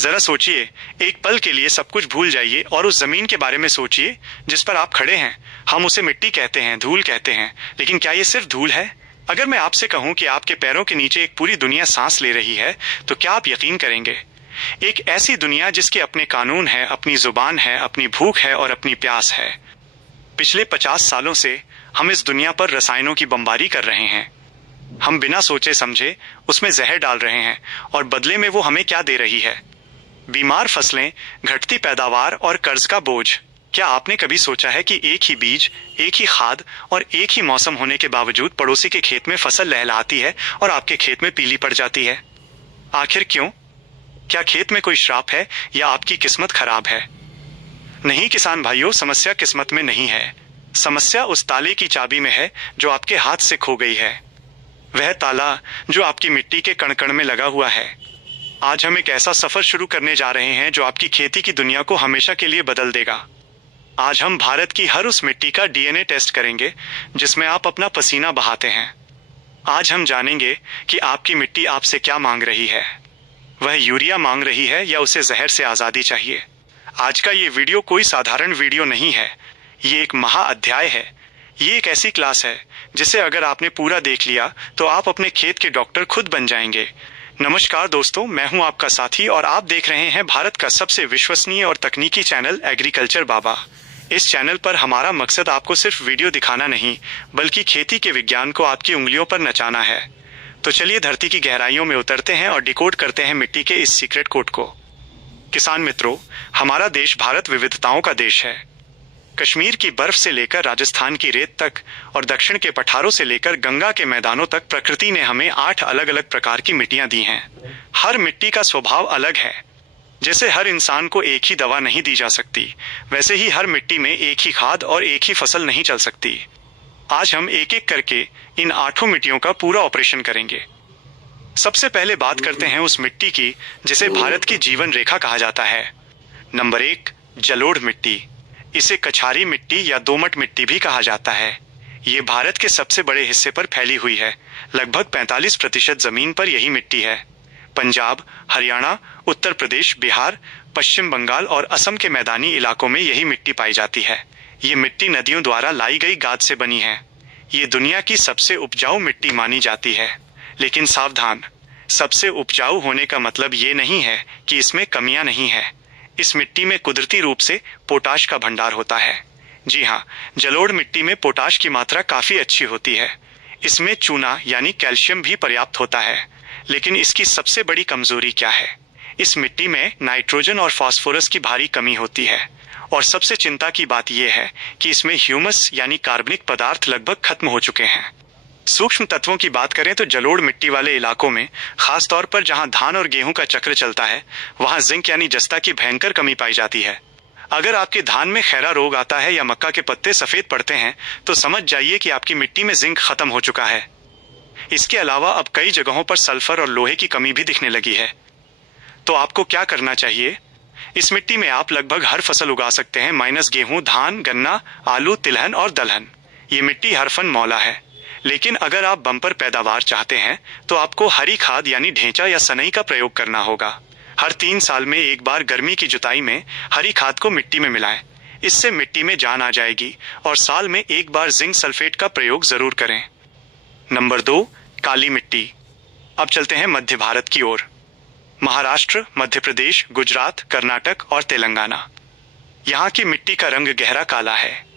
जरा सोचिए, एक पल के लिए सब कुछ भूल जाइए और उस जमीन के बारे में सोचिए जिस पर आप खड़े हैं। हम उसे मिट्टी कहते हैं, धूल कहते हैं, लेकिन क्या ये सिर्फ धूल है? अगर मैं आपसे कहूं कि आपके पैरों के नीचे एक पूरी दुनिया सांस ले रही है, तो क्या आप यकीन करेंगे? एक ऐसी दुनिया जिसके अपने कानून है, अपनी जुबान है, अपनी भूख है और अपनी प्यास है। पिछले 50 सालों से हम इस दुनिया पर रसायनों की बमबारी कर रहे हैं। हम बिना सोचे समझे उसमें जहर डाल रहे हैं और बदले में वो हमें क्या दे रही है? बीमार फसलें, घटती पैदावार और कर्ज का बोझ। क्या आपने कभी सोचा है कि एक ही बीज, एक ही खाद और एक ही मौसम होने के बावजूद पड़ोसी के खेत में फसल लहलहाती है और आपके खेत में पीली पड़ जाती है? आखिर क्यों? क्या खेत में कोई श्राप है या आपकी किस्मत खराब है? नहीं किसान भाइयों, समस्या किस्मत में नहीं है। समस्या उस ताले की चाबी में है जो आपके हाथ से खो गई है। वह ताला जो आपकी मिट्टी के कण कण में लगा हुआ है। आज हम एक ऐसा सफर शुरू करने जा रहे हैं जो आपकी खेती की दुनिया को हमेशा के लिए बदल देगा। आज हम भारत की हर उस मिट्टी का डीएनए टेस्ट करेंगे जिसमें आप अपना पसीना बहाते हैं। आज हम जानेंगे कि आपकी मिट्टी आपसे क्या मांग रही है। वह यूरिया मांग रही है या उसे जहर से आजादी चाहिए? आज का ये वीडियो कोई साधारण वीडियो नहीं है। ये एक महाअध्याय है। ये एक ऐसी क्लास है जिसे अगर आपने पूरा देख लिया तो आप अपने खेत के डॉक्टर खुद बन जाएंगे। नमस्कार दोस्तों, मैं हूं आपका साथी और आप देख रहे हैं भारत का सबसे विश्वसनीय और तकनीकी चैनल एग्रीकल्चर बाबा। इस चैनल पर हमारा मकसद आपको सिर्फ वीडियो दिखाना नहीं, बल्कि खेती के विज्ञान को आपकी उंगलियों पर नचाना है। तो चलिए धरती की गहराइयों में उतरते हैं और डिकोड करते हैं मिट्टी के इस सीक्रेट कोड को। किसान मित्रों, हमारा देश भारत विविधताओं का देश है। कश्मीर की बर्फ से लेकर राजस्थान की रेत तक और दक्षिण के पठारों से लेकर गंगा के मैदानों तक प्रकृति ने हमें 8 अलग अलग प्रकार की मिट्टियां दी हैं। हर मिट्टी का स्वभाव अलग है। जैसे हर इंसान को एक ही दवा नहीं दी जा सकती, वैसे ही हर मिट्टी में एक ही खाद और एक ही फसल नहीं चल सकती। आज हम एक एक करके इन 8 मिट्टियों का पूरा ऑपरेशन करेंगे। सबसे पहले बात करते हैं उस मिट्टी की जिसे भारत की जीवन रेखा कहा जाता है। नंबर 1, जलोढ़ मिट्टी। इसे कछारी मिट्टी या दोमट मिट्टी भी कहा जाता है। ये भारत के सबसे बड़े हिस्से पर फैली हुई है। लगभग 45% जमीन पर यही मिट्टी है। पंजाब, हरियाणा, उत्तर प्रदेश, बिहार, पश्चिम बंगाल और असम के मैदानी इलाकों में यही मिट्टी पाई जाती है। ये मिट्टी नदियों द्वारा लाई गई गाद से बनी है। ये दुनिया की सबसे उपजाऊ मिट्टी मानी जाती है। लेकिन सावधान, सबसे उपजाऊ होने का मतलब ये नहीं है कि इसमें कमियां नहीं है। इस मिट्टी में कुदरती रूप से पोटाश का भंडार होता है। जी हाँ, जलोढ़ मिट्टी में पोटाश की मात्रा काफी अच्छी होती है। इसमें चूना यानी कैल्शियम भी पर्याप्त होता है। लेकिन इसकी सबसे बड़ी कमजोरी क्या है? इस मिट्टी में नाइट्रोजन और फास्फोरस की भारी कमी होती है। और सबसे चिंता की बात यह है कि इसमें ह्यूमस यानी कार्बनिक पदार्थ लगभग खत्म हो चुके हैं। सूक्ष्म तत्वों की बात करें तो जलोढ़ मिट्टी वाले इलाकों में, खास तौर पर जहां धान और गेहूं का चक्र चलता है, वहां जिंक यानी जस्ता की भयंकर कमी पाई जाती है। अगर आपके धान में खैरा रोग आता है या मक्का के पत्ते सफेद पड़ते हैं, तो समझ जाइए कि आपकी मिट्टी में जिंक खत्म हो चुका है। इसके अलावा अब कई जगहों पर सल्फर और लोहे की कमी भी दिखने लगी है। तो आपको क्या करना चाहिए? इस मिट्टी में आप लगभग हर फसल उगा सकते हैं, माइनस गेहूं, धान, गन्ना, आलू, तिलहन और दलहन। ये मिट्टी हर फन मौला है। लेकिन अगर आप बम्पर पैदावार चाहते हैं तो आपको हरी खाद यानी ढेंचा या सनई का प्रयोग करना होगा। हर 3 साल में एक बार गर्मी की जुताई में हरी खाद को मिट्टी में मिलाएं। इससे मिट्टी में जान आ जाएगी। और साल में एक बार जिंक सल्फेट का प्रयोग जरूर करें। नंबर 2, काली मिट्टी। अब चलते हैं मध्य भारत की ओर। महाराष्ट्र, मध्य प्रदेश, गुजरात, कर्नाटक और तेलंगाना। यहाँ की मिट्टी का रंग गहरा काला है।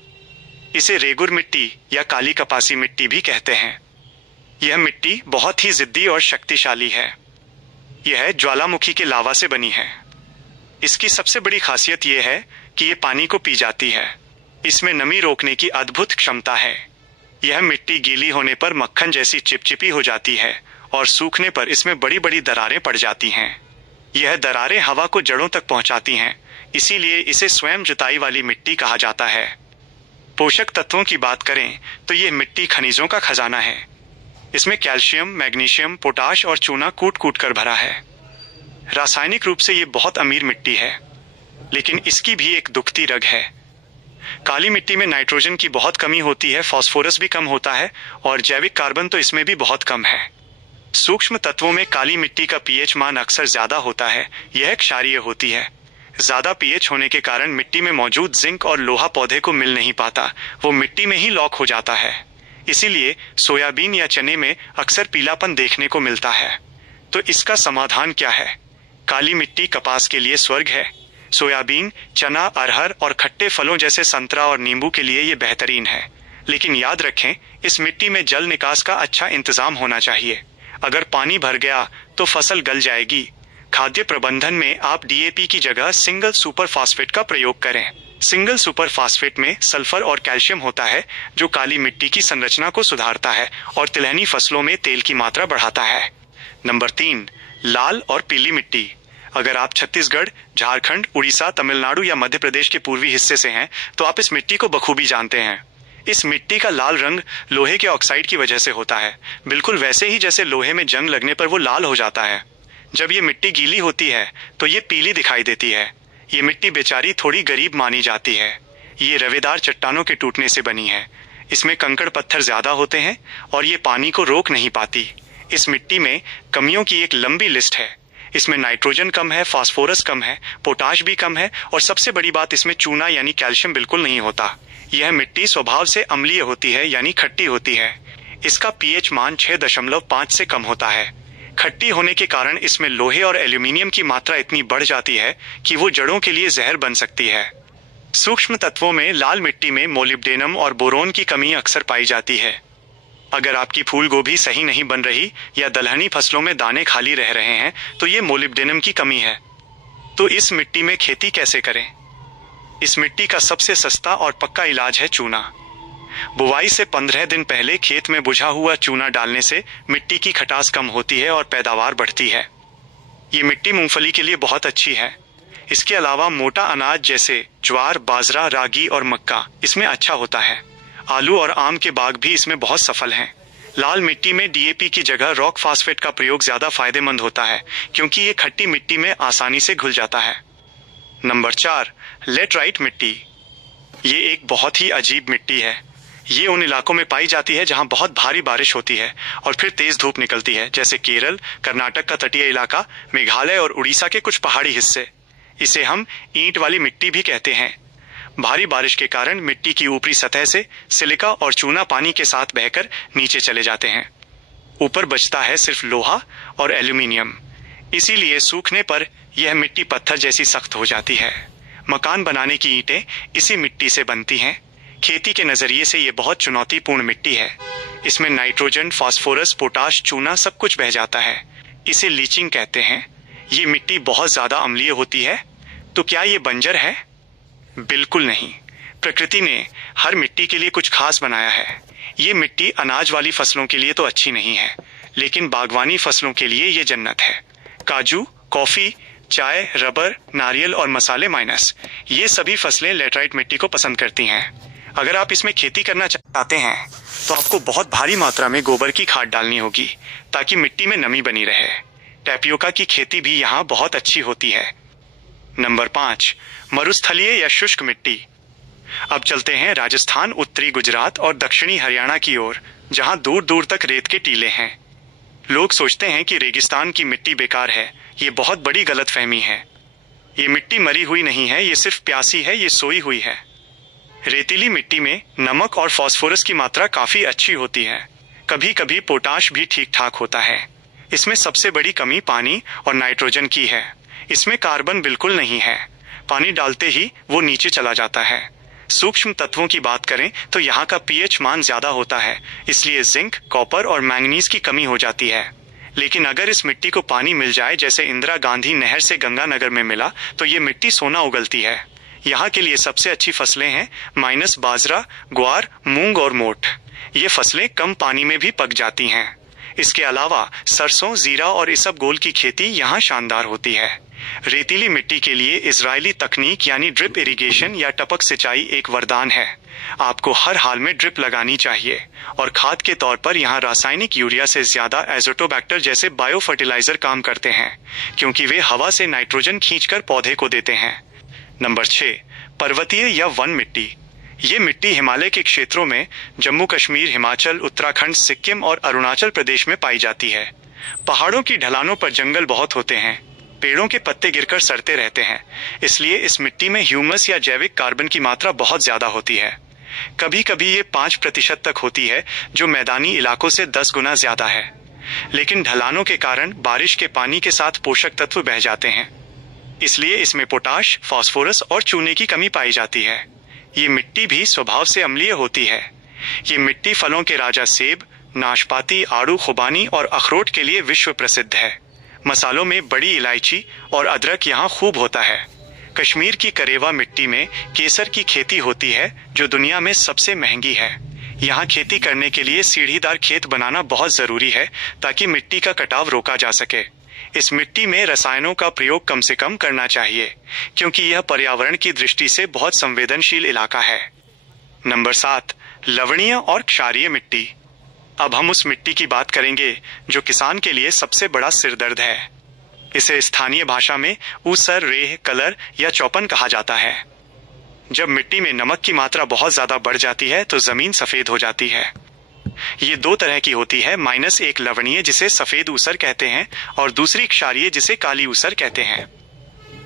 इसे रेगुर मिट्टी या काली कपासी मिट्टी भी कहते हैं। यह मिट्टी बहुत ही जिद्दी और शक्तिशाली है। यह ज्वालामुखी के लावा से बनी है। इसकी सबसे बड़ी खासियत यह है कि ये पानी को पी जाती है। इसमें नमी रोकने की अद्भुत क्षमता है। यह मिट्टी गीली होने पर मक्खन जैसी चिपचिपी हो जाती है और सूखने पर इसमें बड़ी बड़ी दरारें पड़ जाती हैं। यह दरारें हवा को जड़ों तक पहुंचाती हैं, इसीलिए इसे स्वयं जुताई वाली मिट्टी कहा जाता है। पोषक तत्वों की बात करें तो ये मिट्टी खनिजों का खजाना है। इसमें कैल्शियम, मैग्नीशियम, पोटाश और चूना कूट कूट कर भरा है। रासायनिक रूप से ये बहुत अमीर मिट्टी है, लेकिन इसकी भी एक दुखती रग है। काली मिट्टी में नाइट्रोजन की बहुत कमी होती है, फास्फोरस भी कम होता है और जैविक कार्बन तो इसमें भी बहुत कम है। सूक्ष्म तत्वों में काली मिट्टी का पीएच मान अक्सर ज्यादा होता है। यह क्षारीय होती है। ज्यादा पीएच होने के कारण मिट्टी में मौजूद जिंक और लोहा पौधे को मिल नहीं पाता, वो मिट्टी में ही लॉक हो जाता है। इसीलिए सोयाबीन या चने में अक्सर पीलापन देखने को मिलता है। तो इसका समाधान क्या है? काली मिट्टी कपास के लिए स्वर्ग है। सोयाबीन, चना, अरहर और खट्टे फलों जैसे संतरा और नींबू के लिए ये बेहतरीन है। लेकिन याद रखें, इस मिट्टी में जल निकास का अच्छा इंतजाम होना चाहिए। अगर पानी भर गया तो फसल गल जाएगी। खाद्य प्रबंधन में आप डीएपी की जगह सिंगल सुपर फास्फेट का प्रयोग करें। सिंगल सुपर फास्फेट में सल्फर और कैल्शियम होता है, जो काली मिट्टी की संरचना को सुधारता है और तिलहनी फसलों में तेल की मात्रा बढ़ाता है। नंबर 3, लाल और पीली मिट्टी। अगर आप छत्तीसगढ़, झारखंड, उड़ीसा, तमिलनाडु या मध्य प्रदेश के पूर्वी हिस्से से हैं, तो आप इस मिट्टी को बखूबी जानते हैं। इस मिट्टी का लाल रंग लोहे के ऑक्साइड की वजह से होता है, बिल्कुल वैसे ही जैसे लोहे में जंग लगने पर वो लाल हो जाता है। जब ये मिट्टी गीली होती है तो ये पीली दिखाई देती है। ये मिट्टी बेचारी थोड़ी गरीब मानी जाती है। ये रवेदार चट्टानों के टूटने से बनी है। इसमें कंकड़ पत्थर ज्यादा होते हैं और ये पानी को रोक नहीं पाती। इस मिट्टी में कमियों की एक लंबी लिस्ट है। इसमें नाइट्रोजन कम है, फास्फोरस कम है, पोटाश भी कम है और सबसे बड़ी बात, इसमें चूना यानी कैल्शियम बिल्कुल नहीं होता। यह मिट्टी स्वभाव से अम्लीय होती है यानी खट्टी होती है। इसका पीएच मान 6.5 से कम होता है। खट्टी होने के कारण इसमें लोहे और एल्यूमिनियम की मात्रा इतनी बढ़ जाती है कि वो जड़ों के लिए जहर बन सकती है। सूक्ष्म तत्वों में लाल मिट्टी में मोलिब्डेनम और बोरोन की कमी अक्सर पाई जाती है। अगर आपकी फूल गोभी सही नहीं बन रही या दलहनी फसलों में दाने खाली रह रहे हैं, तो ये मोलिब्डेनम की कमी है। तो इस मिट्टी में खेती कैसे करें? इस मिट्टी का सबसे सस्ता और पक्का इलाज है चूना। बुवाई से 15 दिन पहले खेत में बुझा हुआ चूना डालने से मिट्टी की खटास कम होती है और पैदावार बढ़ती है। ये मिट्टी मूंगफली के लिए बहुत अच्छी है। इसके अलावा मोटा अनाज जैसे ज्वार, बाजरा, रागी और मक्का इसमें अच्छा होता है। आलू और आम के बाग भी इसमें बहुत सफल हैं। लाल मिट्टी में डीएपी की जगह रॉक फास्फेट का प्रयोग ज्यादा फायदेमंद होता है, क्योंकि ये खट्टी मिट्टी में आसानी से घुल जाता है। नंबर 4, लेटराइट मिट्टी। ये एक बहुत ही अजीब मिट्टी है। ये उन इलाकों में पाई जाती है जहां बहुत भारी बारिश होती है और फिर तेज धूप निकलती है, जैसे केरल, कर्नाटक का तटीय इलाका, मेघालय और उड़ीसा के कुछ पहाड़ी हिस्से। इसे हम ईंट वाली मिट्टी भी कहते हैं। भारी बारिश के कारण मिट्टी की ऊपरी सतह से सिलिका और चूना पानी के साथ बहकर नीचे चले जाते हैं। ऊपर बचता है सिर्फ लोहा और एल्यूमिनियम। इसीलिए सूखने पर यह मिट्टी पत्थर जैसी सख्त हो जाती है। मकान बनाने की ईंटें इसी मिट्टी से बनती हैं। खेती के नजरिए से ये बहुत चुनौतीपूर्ण मिट्टी है। इसमें नाइट्रोजन, फास्फोरस, पोटाश, चूना सब कुछ बह जाता है। इसे लीचिंग कहते हैं। ये मिट्टी बहुत ज्यादा अम्लीय होती है। तो क्या ये बंजर है? बिल्कुल नहीं। प्रकृति ने हर मिट्टी के लिए कुछ खास बनाया है। ये मिट्टी अनाज वाली फसलों के लिए तो अच्छी नहीं है, लेकिन बागवानी फसलों के लिए ये जन्नत है। काजू, कॉफी, चाय, रबर, नारियल और मसाले माइनस, ये सभी फसलें लेटराइट मिट्टी को पसंद करती हैं। अगर आप इसमें खेती करना चाहते हैं तो आपको बहुत भारी मात्रा में गोबर की खाद डालनी होगी, ताकि मिट्टी में नमी बनी रहे। टैपियोका की खेती भी यहाँ बहुत अच्छी होती है। नंबर 5, मरुस्थलीय या शुष्क मिट्टी। अब चलते हैं राजस्थान, उत्तरी गुजरात और दक्षिणी हरियाणा की ओर, जहाँ दूर दूर तक रेत के टीले हैं। लोग सोचते हैं कि रेगिस्तान की मिट्टी बेकार है। ये बहुत बड़ी गलतफहमी है। ये मिट्टी मरी हुई नहीं है, ये सिर्फ प्यासी है, ये सोई हुई है। रेतीली मिट्टी में नमक और फास्फोरस की मात्रा काफी अच्छी होती है। कभी कभी पोटाश भी ठीक ठाक होता है। इसमें सबसे बड़ी कमी पानी और नाइट्रोजन की है। इसमें कार्बन बिल्कुल नहीं है। पानी डालते ही वो नीचे चला जाता है। सूक्ष्म तत्वों की बात करें तो यहाँ का पीएच मान ज्यादा होता है, इसलिए जिंक, कॉपर और मैंगनीज की कमी हो जाती है। लेकिन अगर इस मिट्टी को पानी मिल जाए, जैसे इंदिरा गांधी नहर से गंगानगर में मिला, तो ये मिट्टी सोना उगलती है। यहाँ के लिए सबसे अच्छी फसलें हैं माइनस बाजरा, ग्वार, मूंग और मोठ। ये फसलें कम पानी में भी पक जाती हैं। इसके अलावा सरसों, जीरा और इसबगोल की खेती यहाँ शानदार होती है। रेतीली मिट्टी के लिए इजरायली तकनीक यानी ड्रिप इरिगेशन या टपक सिंचाई एक वरदान है। आपको हर हाल में ड्रिप लगानी चाहिए और खाद के तौर पर यहाँ रासायनिक यूरिया से ज्यादा एजोटोबैक्टर जैसे बायो फर्टिलाइजर काम करते हैं, क्योंकि वे हवा से नाइट्रोजन खींचकर पौधे को देते हैं। नंबर 6, पर्वतीय या वन मिट्टी। ये मिट्टी हिमालय के क्षेत्रों में जम्मू कश्मीर, हिमाचल, उत्तराखंड, सिक्किम और अरुणाचल प्रदेश में पाई जाती है। पहाड़ों की ढलानों पर जंगल बहुत होते हैं, पेड़ों के पत्ते गिरकर सड़ते रहते हैं, इसलिए इस मिट्टी में ह्यूमस या जैविक कार्बन की मात्रा बहुत ज्यादा होती है। कभी कभी ये 5% तक होती है, जो मैदानी इलाकों से 10 गुना ज्यादा है। लेकिन ढलानों के कारण बारिश के पानी के साथ पोषक तत्व बह जाते हैं, इसलिए इसमें पोटाश, फास्फोरस और चूने की कमी पाई जाती है। ये मिट्टी भी स्वभाव से अम्लीय होती है। ये मिट्टी फलों के राजा सेब, नाशपाती, आड़ू, खुबानी और अखरोट के लिए विश्व प्रसिद्ध है। मसालों में बड़ी इलायची और अदरक यहाँ खूब होता है। कश्मीर की करेवा मिट्टी में केसर की खेती होती है, जो दुनिया में सबसे महंगी है। यहाँ खेती करने के लिए सीढ़ीदार खेत बनाना बहुत जरूरी है, ताकि मिट्टी का कटाव रोका जा सके। इस मिट्टी में रसायनों का प्रयोग कम से कम करना चाहिए, क्योंकि यह पर्यावरण की दृष्टि से बहुत संवेदनशील इलाका है। नंबर 7, लवणीय और क्षारीय मिट्टी। अब हम उस मिट्टी की बात करेंगे जो किसान के लिए सबसे बड़ा सिरदर्द है। इसे स्थानीय भाषा में ऊसर, रेह, कलर या चौपन कहा जाता है। जब मिट्टी में नमक की मात्रा बहुत ज्यादा बढ़ जाती है तो जमीन सफेद हो जाती है। ये दो तरह की होती है, -1 लवणीय जिसे सफेद ऊसर कहते हैं और दूसरी क्षारीय जिसे काली ऊसर कहते हैं।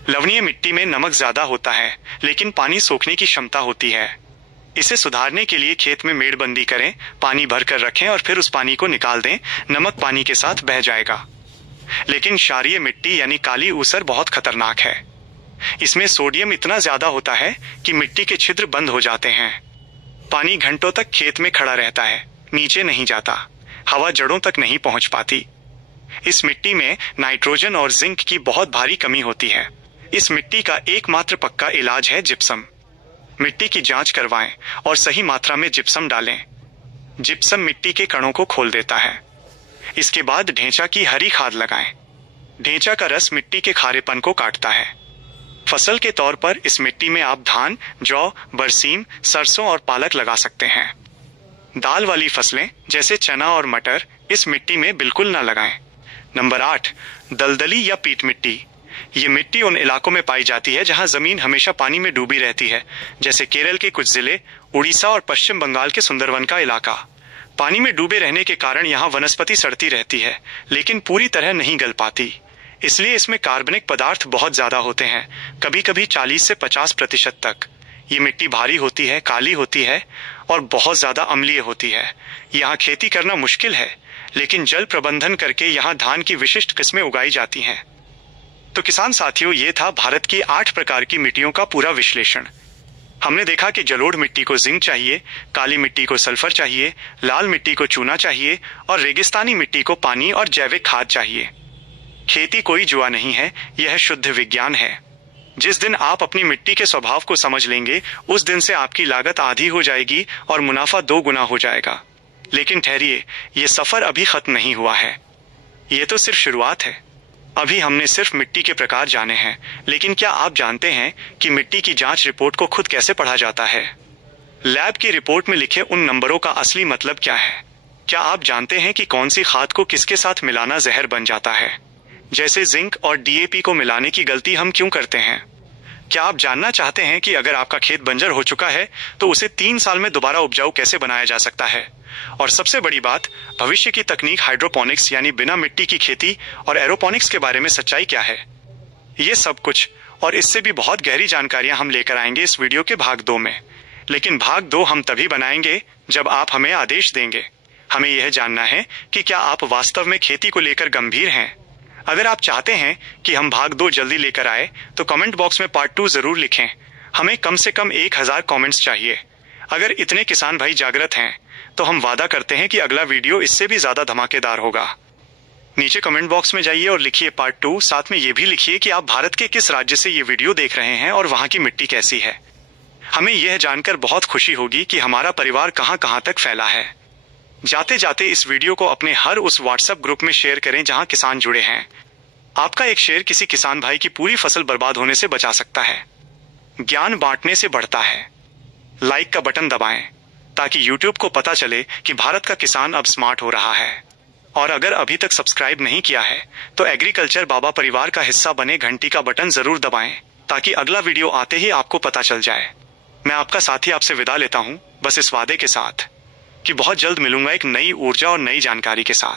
लवणीय मिट्टी में नमक ज्यादा होता है, लेकिन पानी सोखने की क्षमता होती है। इसे सुधारने के लिए खेत में मेड़बंदी करें, पानी भरकर रखें और फिर उस पानी को निकाल दें। नमक पानी के साथ बह जाएगा। लेकिन क्षारीय मिट्टी यानी काली ऊसर बहुत खतरनाक है। इसमें सोडियम इतना ज्यादा होता है कि मिट्टी के छिद्र बंद हो जाते हैं। पानी घंटों तक खेत में खड़ा रहता है, नीचे नहीं जाता, हवा जड़ों तक नहीं पहुंच पाती। इस मिट्टी में नाइट्रोजन और जिंक की बहुत भारी कमी होती है। इस मिट्टी का एकमात्र पक्का इलाज है जिप्सम। मिट्टी की जांच करवाएं और सही मात्रा में जिप्सम डालें। जिप्सम मिट्टी के कणों को खोल देता है। इसके बाद ढेंचा की हरी खाद लगाएं। ढेंचा का रस मिट्टी के खारेपन को काटता है। फसल के तौर पर इस मिट्टी में आप धान, जौ, बरसीम, सरसों और पालक लगा सकते हैं। दाल वाली फसलें जैसे चना और मटर इस मिट्टी में बिल्कुल ना लगाएं। नंबर 8, दलदली या पीट मिट्टी। ये मिट्टी उन इलाकों में पाई जाती है जहां जमीन हमेशा पानी में डूबी रहती है, जैसे केरल के कुछ जिले, उड़ीसा और पश्चिम बंगाल के सुंदरवन का इलाका। पानी में डूबे रहने के कारण यहाँ वनस्पति सड़ती रहती है, लेकिन पूरी तरह नहीं गल पाती। इसलिए इसमें कार्बनिक पदार्थ बहुत ज्यादा होते हैं, कभी कभी 40 से 50% तक। ये मिट्टी भारी होती है, काली होती है और बहुत ज्यादा अम्लीय होती है। यहाँ खेती करना मुश्किल है, लेकिन जल प्रबंधन करके यहाँ धान की विशिष्ट किस्में उगाई जाती हैं। तो किसान साथियों, ये था भारत की 8 प्रकार की मिट्टियों का पूरा विश्लेषण। हमने देखा कि जलोढ़ मिट्टी को जिंक चाहिए, काली मिट्टी को सल्फर चाहिए, लाल मिट्टी को चूना चाहिए और रेगिस्तानी मिट्टी को पानी और जैविक खाद चाहिए। खेती कोई जुआ नहीं है, यह शुद्ध विज्ञान है। जिस दिन आप अपनी मिट्टी के स्वभाव को समझ लेंगे, उस दिन से आपकी लागत आधी हो जाएगी और मुनाफा 2 गुना हो जाएगा। लेकिन ठहरिए, ये सफर अभी खत्म नहीं हुआ है। ये तो सिर्फ शुरुआत है। अभी हमने सिर्फ मिट्टी के प्रकार जाने हैं, लेकिन क्या आप जानते हैं कि मिट्टी की जांच रिपोर्ट को खुद कैसे पढ़ा जाता है? लैब की रिपोर्ट में लिखे उन नंबरों का असली मतलब क्या है? क्या आप जानते हैं कि कौन सी खाद को किसके साथ मिलाना जहर बन जाता है? जैसे जिंक और डीएपी को मिलाने की गलती हम क्यों करते हैं? क्या आप जानना चाहते हैं कि अगर आपका खेत बंजर हो चुका है तो उसे 3 साल में दोबारा उपजाऊ कैसे बनाया जा सकता है? और सबसे बड़ी बात, भविष्य की तकनीक हाइड्रोपोनिक्स यानी बिना मिट्टी की खेती और एरोपोनिक्स के बारे में सच्चाई क्या है? ये सब कुछ और इससे भी बहुत गहरी जानकारियां हम लेकर आएंगे इस वीडियो के भाग 2 में। लेकिन भाग 2 हम तभी बनाएंगे जब आप हमें आदेश देंगे। हमें यह जानना है कि क्या आप वास्तव में खेती को लेकर गंभीर हैं। अगर आप चाहते हैं कि हम भाग 2 जल्दी लेकर आए तो कमेंट बॉक्स में पार्ट 2 जरूर लिखें। हमें कम से कम 1000 कमेंट्स चाहिए। अगर इतने किसान भाई जागृत हैं तो हम वादा करते हैं कि अगला वीडियो इससे भी ज्यादा धमाकेदार होगा। नीचे कमेंट बॉक्स में जाइए और लिखिए पार्ट 2। साथ में ये भी लिखिए कि आप भारत के किस राज्य से ये वीडियो देख रहे हैं और वहां की मिट्टी कैसी है। हमें यह जानकर बहुत खुशी होगी कि हमारा परिवार कहां कहां तक फैला है। जाते जाते इस वीडियो को अपने हर उस व्हाट्सएप ग्रुप में शेयर करें जहां किसान जुड़े हैं। आपका एक शेयर किसी किसान भाई की पूरी फसल बर्बाद होने से बचा सकता है। ज्ञान बांटने से बढ़ता है। लाइक का बटन दबाएं ताकि YouTube को पता चले कि भारत का किसान अब स्मार्ट हो रहा है। और अगर अभी तक सब्सक्राइब नहीं किया है तो एग्रीकल्चर बाबा परिवार का हिस्सा बने घंटी का बटन जरूर दबाएं ताकि अगला वीडियो आते ही आपको पता चल जाए। मैं आपका साथी आपसे विदा लेता हूं, बस इस वादे के साथ कि बहुत जल्द मिलूंगा एक नई ऊर्जा और नई जानकारी के साथ।